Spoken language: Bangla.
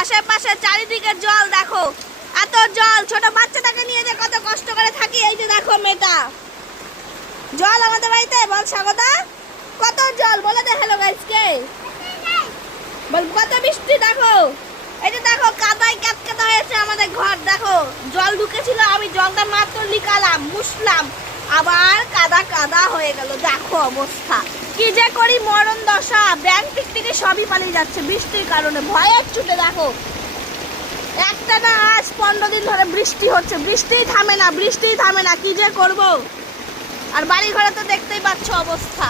আশেপাশে চারিদিকে জল দেখো, এত জল। ছোট বাচ্চাটাকে নিয়ে যে কত কষ্ট করে থাকি। এই যে দেখো মেয়েটা, জল আমাদের বাড়িতে। বল স্বাগতা, কত জল বলে দে হ্যালো গাইসকে। বল কত বৃষ্টি দেখো। এই যে দেখো কাদায় কাদকাদা হয়েছে আমাদের ঘর। দেখো জল ঢুকেছিল, আমি জলটা মাত্র লিকালাম, মুছলাম, আবার কাদা কাদা হয়ে গেল। দেখো অবস্থা, কি যে করি মরণ দশা। ব্যাংক টিকটিকি সবই পালিয়ে যাচ্ছে বৃষ্টির কারণে, ভয়ের ছুটে। দেখো একটা না আজ 15 দিন ধরে বৃষ্টি হচ্ছে, বৃষ্টিই থামে না, বৃষ্টিই থামে না। কি যে করব। আর বাড়ি ঘরে তো দেখতেই পাচ্ছ অবস্থা।